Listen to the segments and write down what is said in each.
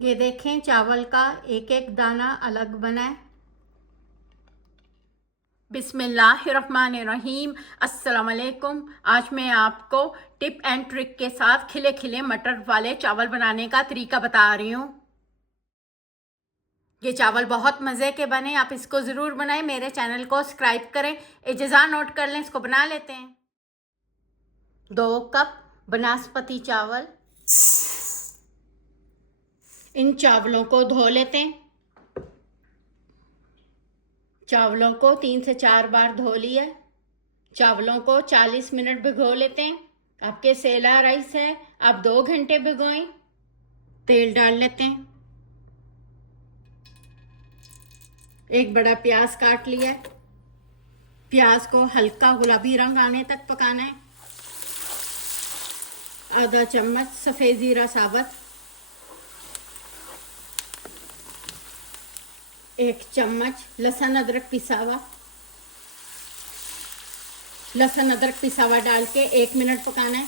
ये देखें चावल का एक एक दाना अलग बना है। बिस्मिल्लाहिर्रहमानिर्रहीम। अस्सलाम वालेकुम। आज मैं आपको टिप एंड ट्रिक के साथ खिले खिले मटर वाले चावल बनाने का तरीका बता रही हूँ। ये चावल बहुत मज़े के बने, आप इसको ज़रूर बनाएं। मेरे चैनल को सब्सक्राइब करें। इजाज़त नोट कर लें, इसको बना लेते हैं। 2 कप बनास्पति चावल। इन चावलों को धो लेते हैं। चावलों को 3 से 4 बार धो लिया। चावलों को 40 मिनट भिगो लेते हैं। आपके सेला राइस है, आप 2 घंटे भिगोएं। तेल डाल लेते हैं। एक बड़ा प्याज काट लिया है। प्याज को हल्का गुलाबी रंग आने तक पकाना है। आधा चम्मच सफ़ेद ज़ीरा साबुत, 1 चम्मच लहसुन अदरक पिसा हुआ। लहसुन अदरक पिसा हुआ डाल के 1 मिनट पकाना है।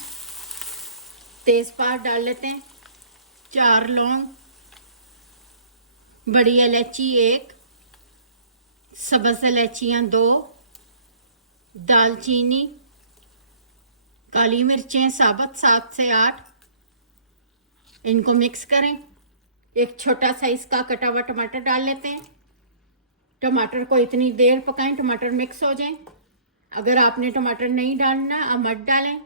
तेज़पात डाल लेते हैं। 4 लौंग, बड़ी इलायची 1, सब्ज़ इलायचियाँ 2, दालचीनी, काली मिर्चें साबुत 7 से 8। इनको मिक्स करें। एक छोटा साइज का कटा हुआ टमाटर डाल लेते हैं। टमाटर को इतनी देर पकाएं टमाटर मिक्स हो जाएं। अगर आपने टमाटर नहीं डालना आप मत डालें।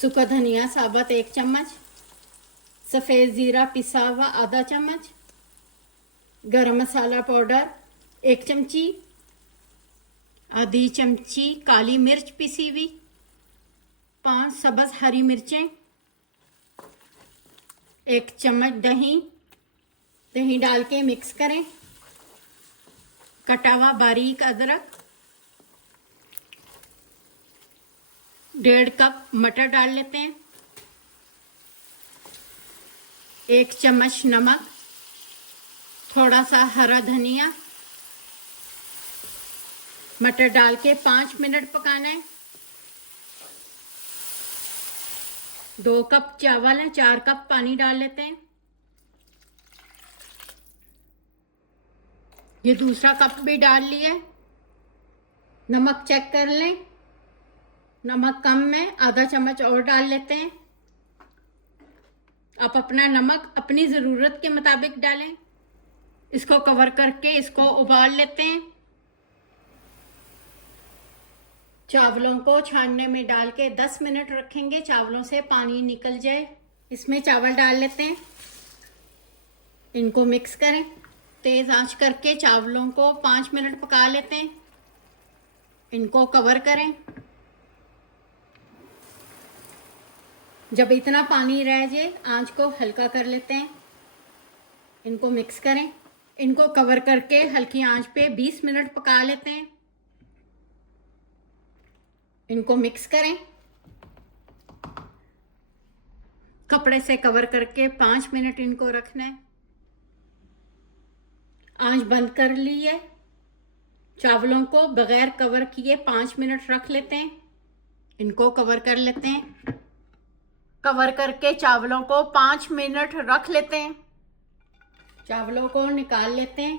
सूखा धनिया साबुत 1 चम्मच, सफ़ेद ज़ीरा पिसा हुआ आधा चम्मच, गरम मसाला पाउडर 1 चमची, आधी चमची काली मिर्च पिसी हुई, 5 सब्ज़ हरी मिर्चें, 1 चम्मच दही डाल के मिक्स करें। कटा हुआ बारीक अदरक, 1.5 कप मटर डाल लेते हैं। 1 चम्मच नमक, थोड़ा सा हरा धनिया। मटर डाल के 5 मिनट पकाना है। 2 कप चावल है, 4 कप पानी डाल लेते हैं। ये दूसरा कप भी डाल लिया। नमक चेक कर लें, नमक कम है, आधा चम्मच और डाल लेते हैं। आप अपना नमक अपनी ज़रूरत के मुताबिक डालें। इसको कवर करके इसको उबाल लेते हैं। चावलों को छानने में डाल के 10 मिनट रखेंगे, चावलों से पानी निकल जाए। इसमें चावल डाल लेते हैं। इनको मिक्स करें। तेज़ आंच करके चावलों को 5 मिनट पका लेते हैं। इनको कवर करें। जब इतना पानी रह जाए आंच को हल्का कर लेते हैं। इनको मिक्स करें। इनको कवर करके हल्की आंच पे 20 मिनट पका लेते हैं। इनको मिक्स करें। कपड़े से कवर करके 5 मिनट इनको रखना है। आंच बंद कर ली है। चावलों को बगैर कवर किए 5 मिनट रख लेते हैं। इनको कवर कर लेते हैं। कवर करके चावलों को 5 मिनट रख लेते हैं। चावलों को निकाल लेते हैं।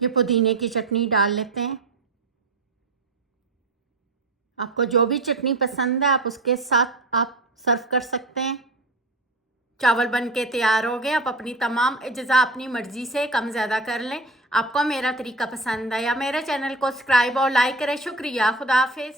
ये पुदीने की चटनी डाल लेते हैं। आपको जो भी चटनी पसंद है आप उसके साथ आप सर्व कर सकते हैं। चावल बन के तैयार हो गए। आप अपनी तमाम अज़्ज़ा अपनी मर्ज़ी से कम ज़्यादा कर लें। आपको मेरा तरीका पसंद आया, मेरे चैनल को सब्सक्राइब और लाइक करें। शुक्रिया। खुदा हाफिज़।